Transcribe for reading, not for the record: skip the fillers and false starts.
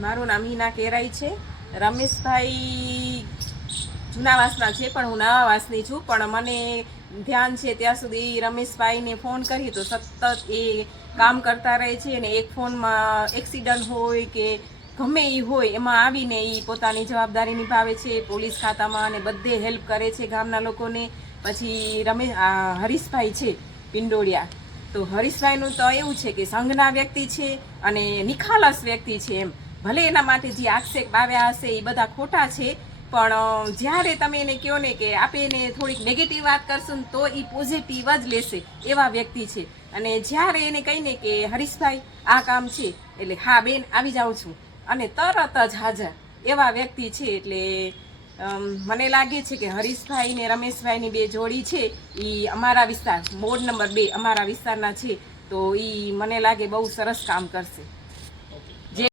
મારું નામ હિના કેરાઈ છે. રમેશભાઈ જૂનાવાસના છે પણ હું નવાવાસની છું. પણ મને ધ્યાન છે ત્યાં સુધી રમેશભાઈને ફોન કરી તો સતત એ કામ કરતા રહે છે અને એક ફોનમાં એક્સિડન્ટ હોય કે ગમે એ હોય એમાં આવીને એ પોતાની જવાબદારી નિભાવે છે. પોલીસ ખાતામાં અને બધે હેલ્પ કરે છે ગામના લોકોને. પછી હરીશભાઈ છે પિંડોળિયા, તો હરીશભાઈનું તો એવું છે કે સંઘના વ્યક્તિ છે અને નિખાલસ વ્યક્તિ છે એમ. ભલે એના માટે જે આક્ષેપ આવ્યા હશે એ બધા ખોટા છે, પણ જ્યારે તમે એને કહો ને કે આપણે એને થોડીક નેગેટિવ વાત કરશું ને તો એ પોઝિટિવ જ લેશે એવા વ્યક્તિ છે. અને જ્યારે એને કહીને કે હરીશભાઈ આ કામ છે એટલે હા બેન આવી જાઉં છું અને તરત જ હાજર એવા વ્યક્તિ છે. એટલે મને લાગે છે કે હરીશભાઈ ને રમેશભાઈની બે જોડી છે એ અમારા વિસ્તાર વોર્ડ નંબર 2 અમારા વિસ્તારના છે, તો એ મને લાગે બહુ સરસ કામ કરશે.